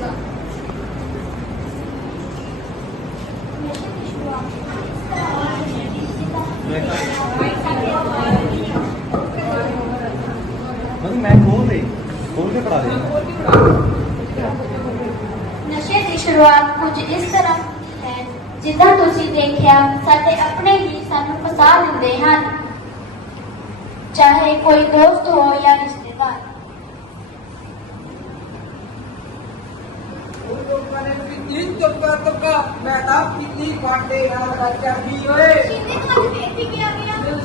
ਸੱਚ ਪਕੜਾ ਮਨ ਮੈਂ ਖੋਲ ਦੇ ਖੋਲ ਕੇ ਪੜਾ ਦੇ ਨਸ਼ੇ ਦੀ ਸ਼ੁਰੂਆਤ ਕੁਝ ਇਸ ਤਰ੍ਹਾਂ ਹੈ ਜਿੱਦਾਂ ਤੁਸੀਂ ਦੇਖਿਆ ਸਾਡੇ ਆਪਣੇ ਹੀ ਸਾਨੂੰ ਫਸਾ ਦਿੰਦੇ ਹਨ ਚਾਹੇ ਕੋਈ ਦੋਸਤ ਹੋ ਜਾਂ ਰਿਸ਼ਤੇਦਾਰ चौका तुक्का मैदान कितनी पांडे यार लड़का भी ओए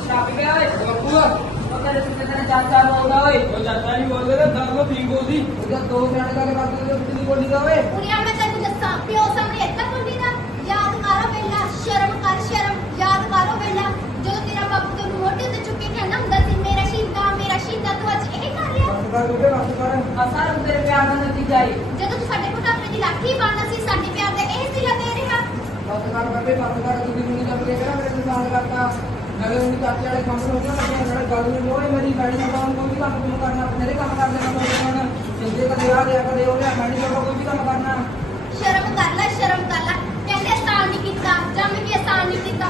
शाप गया है बाबू पकड़ से तेरा चाचा बोला ओए वो चाचा नहीं बोल रहा दर को फिंगो दी उसका दो मिनट का बात कर तू बोल दी ओए पूरिया मैं तेरे को सांप पे हो सामने इतना बोल दी ना याद करो बेला शर्म कर शर्म याद करो बेला जो तेरा बाप तो मोटे से चुके थे ना दस दिन मेरा शींदा मेरा शींदा तो आज यही कर रहा है सर उधर प्यार ना नतीजा है ਆਪੇ ਕੰਮ ਕਰ ਤੁਸੀਂ ਨਹੀਂ ਕਰਦੇ ਕਿਹੜਾ ਮੇਰੇ ਨੁਕਸਾਨ ਕਰਤਾ ਨਵੇਂ ਨੂੰ ਚਾਚੇ ਵਾਲੇ ਕੰਮ ਹੋ ਗਿਆ ਮੈਂ ਨਾਲ ਗੱਲ ਨਹੀਂ ਹੋਈ ਮੇਰੀ ਬੈਠੀ ਨਾ ਕੋਈ ਵੀ ਕੰਮ ਕੁਮ ਕਰਨਾ ਮੇਰੇ ਕੰਮ ਕਰਦੇ ਦੇਣਾ ਕੋਈ ਹੁਣ ਜਿੰਦੇ ਤਾਂ ਆ ਦੇ ਕਦੇ ਉਹ ਲਿਆ ਮੈਂ ਨਹੀਂ ਕੋਈ ਵੀ ਕੰਮ ਕਰਨਾ ਸ਼ਰਮ ਕਰ ਲੈ ਸ਼ਰਮ ਕਰ ਲੈ ਕਹਿੰਦੇ ਆਸਾਨ ਨਹੀਂ ਕੀਤਾ ਜਾਂ ਮੈਂ ਵੀ ਆਸਾਨ ਨਹੀਂ ਕੀਤਾ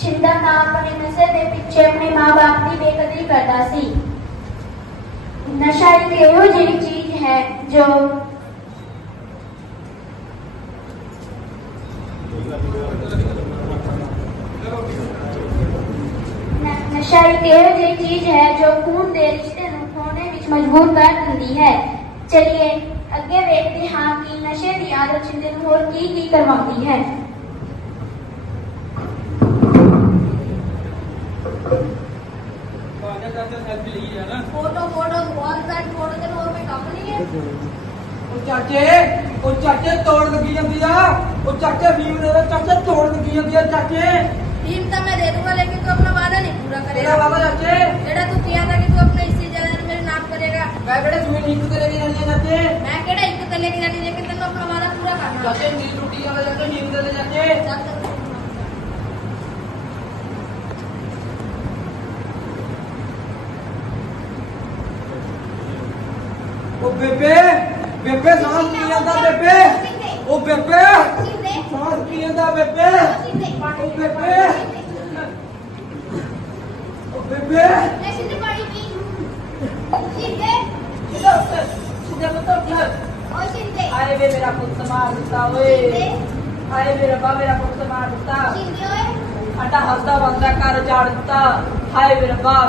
ਛਿੰਦਾ ਤਾਂ ਆਪਣੇ ਨਸ਼ੇ ਦੇ ਪਿੱਛੇ ਆਪਣੇ ਮਾਪੇ ਦੀ ਬੇਕਦਰੀ ਕਰਦਾ ਸੀ ਨਸ਼ਾ ਇੱਕ ਇਹੋ ਜਿਹੀ ਚੀਜ਼ ਹੈ ਜੋ ਨਸ਼ਾ ਇੱਕ ਇਹੋ ਜਿਹੀ ਚੀਜ਼ ਹੈ ਜੋ ਖੂਨ ਦੇ ਰਿਸ਼ਤੇ ਨੂੰ ਖੋਣੇ ਵਿੱਚ ਮਜਬੂਰ ਕਰ ਦਿੰਦੀ ਹੈ ਚਲਿਏ ਅੱਗੇ ਵੇਖਦੇ ਹਾਂ ਕਿ ਨਸ਼ੇ ਦੀ ਆਦਤ ਜ਼ਿੰਦਗੀ ਨੂੰ ਹੋਰ ਕੀ ਕੀ ਕਰਵਾਉਂਦੀ ਹੈ ਪਾਜਾ ਚਾਚਾ ਸੈਲਫੀ ਲਈ ਹੈ ਨਾ ਫੋਟੋ ਫੋਟੋ ਬਹੁਤ ਸਾਰੀ ਫੋਟੋ ਤੇ ਹੋਰ ਕੋਈ ਕੰਮ ਨਹੀਂ ਹੈ ਉਹ ਚਾਚੇ ਉਹ ਚਾਚੇ ਤੋੜ ਲੱਗੀ ਜਾਂਦੀ ਆ ਉਹ ਚਾਚੇ ਵੀਰ ਦੇ ਚਾਚੇ ਤੋੜ ਲੱਗੀ ਜਾਂਦੀ ਆ ਚਾਚੇ ਟੀਮ ਤਾਂ ਮੈਂ ਦੇ ਦੂੰਗਾ ਲੇਕਿਨ ਤੂੰ ਆਪਣਾ ਵਾਅਦਾ ਨਹੀਂ ਪੂਰਾ ਤੇਰਾ ਕਰੇਗਾ ਬਾਬਾ ਚਾਚੇ ਜਿਹੜਾ ਤੂੰ ਕਿਹਾ था कि तू अपने इसी जगह में मेरे नाम करेगा ਮੈਂ ਕਿਹੜੇ ਜ਼ਮੀਨ ਇੱਕ ਤੇ ਲੈ ਕੇ ਜਾਣੀ ਆ ਚਾਚੇ मैं केड़ा एक तले की जानी लेकिन तेन अपना वादा पूरा करना ਚਾਚੇ ਨੀਂਦ ਟੁੱਟੀ ਜਾਂਦਾ ਚਾਚੇ ਨੀਂਦ ਦੇ ਚਾਚੇ चल चल ओ बेबे बेबे सांस पी लेता बेबे ओ बेबे सांस पी लेता बेबे तो ओ बेबे ओ बेबे अरे वे मेरा पुत्र मार देता ओए अरे मेरा बा मेरा पुत्र मार देता ਅਟਾ ਹੱਸਦਾ ਬੰਦਾ ਕਰ ਜਾੜ ਦਿੱਤਾ ਹਾਏ ਵੇ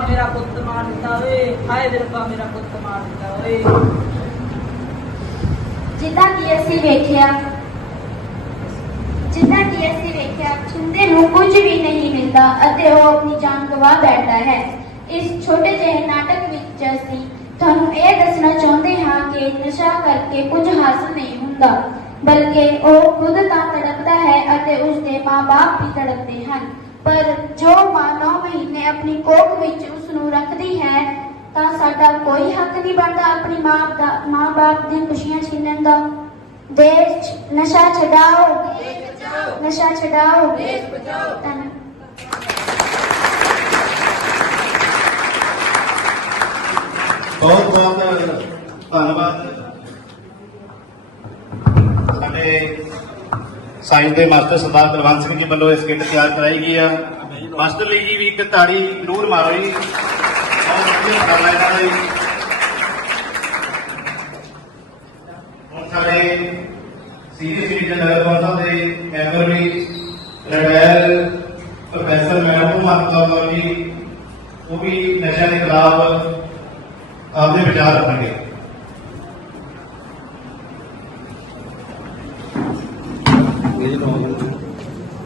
ਮੇਰਾ ਪੁੱਤ ਮਾਰ ਦਿੱਤਾ ਓਏ ਹਾਏ ਵੇ ਮੇਰਾ ਪੁੱਤ ਮਾਰ ਦਿੱਤਾ ਓਏ ਜਿੱਦਾਂ ਕੀ ਅਸੀਂ ਵੇਖਿਆ ਜਿੱਦਾਂ ਕੀ ਅਸੀਂ ਵੇਖਿਆ ਚੁੰਦੇ ਨੂੰ ਕੁਝ ਵੀ ਨਹੀਂ ਮਿਲਦਾ ਅਤੇ ਉਹ ਆਪਣੀ ਜਾਨ ਗਵਾ ਬੈਠਦਾ ਹੈ ਇਸ ਛੋਟੇ ਜਿਹੇ ਨਾਟਕ ਵਿੱਚ ਅਸੀਂ ਤੁਹਾਨੂੰ ਇਹ ਦੱਸਣਾ ਚਾਹੁੰਦੇ ਹਾਂ ਕਿ ਨਸ਼ਾ ਕਰਕੇ ਕੁਝ ਹਾਸਲ ਨਹੀਂ ਹੁੰਦਾ ਬਲਕਿ ਉਹ ਖੁਦ ਤਾਂ ਮਾਂ-ਬਾਪ ਵੀ ਤੜਪਦੇ ਹਨ ਪਰ ਜੋ ਮਾਂ 9 ਮਹੀਨੇ ਆਪਣੀ ਕੋਖ ਵਿੱਚ ਉਸ ਨੂੰ ਰੱਖਦੀ ਹੈ ਤਾਂ ਸਾਡਾ ਕੋਈ ਹੱਕ ਨਹੀਂ ਬਣਦਾ ਆਪਣੀ ਮਾਂ ਦਾ ਮਾਂ-ਬਾਪ ਦੀਆਂ ਖੁਸ਼ੀਆਂ ਛੀਨਣ ਦਾ ਦੇਸ਼ ਨਸ਼ਾ ਛਡਾਓ ਦੇਸ਼ ਬਚਾਓ ਨਸ਼ਾ ਛਡਾਓ ਦੇਸ਼ ਬਚਾਓ ਬਹੁਤ ਬਹੁਤ ਧੰਨਵਾਦ ਸਾਇੰਸ ਦੇ ਮਾਸਟਰ ਸਰਦਾਰ ਕੁਲਵੰਤ ਸਿੰਘ ਜੀ ਵੱਲੋਂ ਇਸ ਕਿੱਟ ਤਿਆਰ ਕਰਾਈ ਗਈ ਆ ਮਾਸਟਰ ਲਈ ਜੀ ਵੀ ਇੱਕ ਤਾੜੀ ਜ਼ਰੂਰ ਮਾਰੋ ਜੀ ਬਹੁਤ ਵਧੀਆ ਕਰਨਾ ਇਹਨਾਂ ਦਾ ਜੀ ਬਹੁਤ ਸਾਰੇ ਸੀਨੀਅਰ ਸਿਟੀਜ਼ਨ ਨਗਰ ਕੌਂਸਲ ਦੇ ਮੈਂਬਰ ਵੀ ਰਿਟਾਇਰ ਪ੍ਰੋਫੈਸਰ ਮਹਿਬੂਬ ਮਹਤਾਬ ਜੀ ਉਹ ਵੀ ਨਸ਼ਾ ਦੇ ਖਿਲਾਫ ਆਪਣੇ ਵਿਚਾਰ ਰੱਖਣਗੇ